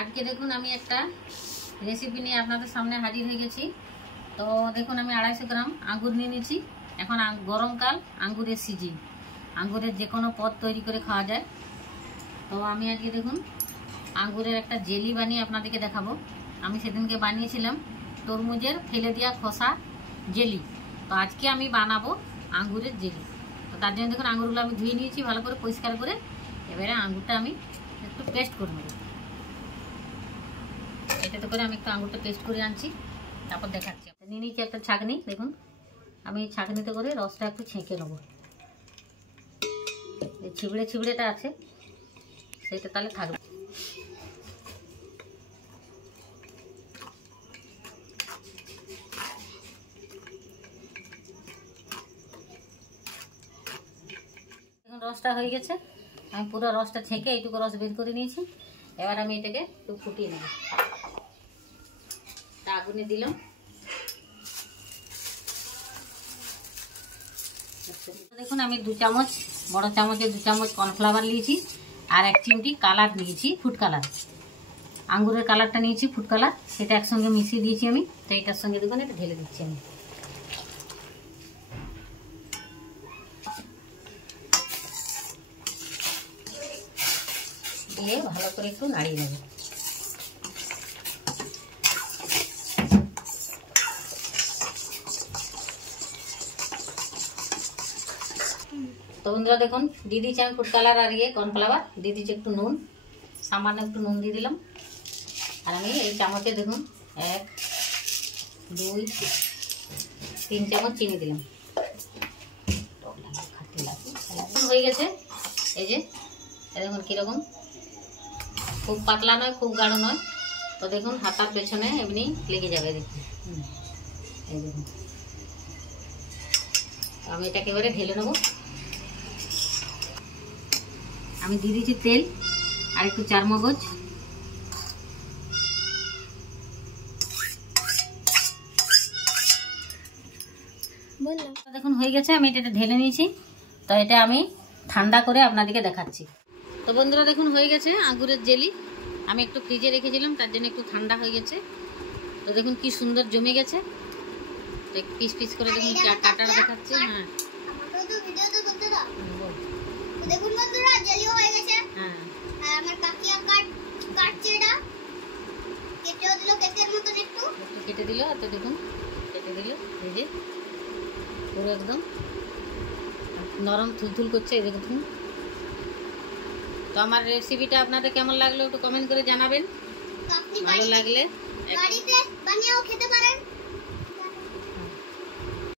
আজকে দেখুন আমি একটা রেসিপি নিয়ে আপনাদের সামনে হাজির হয়ে গেছি। তো দেখুন আমি 250 গ্রাম আঙ্গুর নিয়ে নিয়েছি। এখন গরমকাল, আঙ্গুরের সিজন, আঙ্গুরের যে কোনো পদ তৈরি করে খাওয়া যায়। তো আমি আজকে দেখুন আঙ্গুরের একটা জেলি বানিয়ে আপনাদেরকে দেখাবো। আমি সেদিনকে বানিয়েছিলাম তরমুজের ফেলে দেওয়া খোসা জেলি। তো আজকে আমি বানাবো আঙ্গুরের জেলি। তো তার জন্য দেখুন আঙ্গুরগুলো আমি ধুয়ে নিয়েছি ভালো করে পরিষ্কার করে। এবারে আঙ্গুরটা আমি একটু পেস্ট করে নেব। এটাতে করে আমি একটু আঙ্গুরটা পেস্ট করে আনছি, তারপর দেখাচ্ছি। নিয়ে নিচ্ছি একটা ছাঁকনি। দেখুন আমি এই ছাঁকনিতে করে রসটা একটু ছেঁকে নেবো। এই ছিবড়েটা আছে সেটা তাহলে থাকবে। দেখুন রসটা হয়ে গেছে। আমি পুরো রসটা ছেঁকে এইটুকু রস বের করে নিয়েছি। এবার আমি এটাকে একটু ফুটিয়ে নেব। আগুনে দিলাম। দেখুন আমি 2 চামচ, বড় চামচে 2 চামচ কর্নফ্লাওয়ার নিয়েছি, আর 1 চিমটি কালার নিয়েছি, ফুড কালার। আঙ্গুরের কালারটা নিয়েছি, ফুড কালার, সেটা একসঙ্গে মিশিয়ে দিয়েছি আমি। তো এটার সঙ্গে দেখুন এটা ঢেলে দিচ্ছি আমি। দিয়ে ভালো করে একটু নাড়িয়ে নেব। তো বন্ধুরা দেখুন দিয়ে দিচ্ছি আমি ফুড কালার আর কর্নফ্লাওয়ার, দিয়ে দিচ্ছি একটু নুন, সামান্য একটু নুন দিয়ে দিলাম। আর আমি এই চামচে দেখুন 1, 2, 3 চামচ চিনি দিলাম। হয়ে গেছে। এই যে দেখুন কীরকম, খুব পাতলা নয় খুব গাঢ় নয়। তো দেখুন হাতার পেছনে এমনি লেগে যাবে দেখুন। এই দেখুন আমি এটাকে এবারে ঢেলে নেব। আমি দিয়ে দিচ্ছি তেল আর একটু চারমগজ। দেখুন হয়ে গেছে, আমি এটা ঢেলে নিয়েছি। তো এটা আমি ঠান্ডা করে আপনাদেরকে দেখাচ্ছি। তো বন্ধুরা দেখুন হয়ে গেছে আঙ্গুরের জেলি। আমি একটু ফ্রিজে রেখেছিলাম, তার জন্য একটু ঠান্ডা হয়ে গেছে। তো দেখুন কি সুন্দর জমে গেছে। তো পিস পিস করে দেখুন কাটার দেখাচ্ছে। হ্যাঁ দেখুন বন্ধুরা জেলি হয়ে গেছে। হ্যাঁ আর আমার কাকিয়া কাটছে, এটা কেটেও দিল, কেকের মতন একটু কেটে দিল। তো দেখুন কেটে দিল, এই যে পুরো একদম নরম থুলথুল করছে, এই দেখুন। তো আমার রেসিপিটা আপনাদের কেমন লাগলো একটু কমেন্ট করে জানাবেন। ভালো লাগলে বাড়িতে বানিয়েও খেতে পারেন।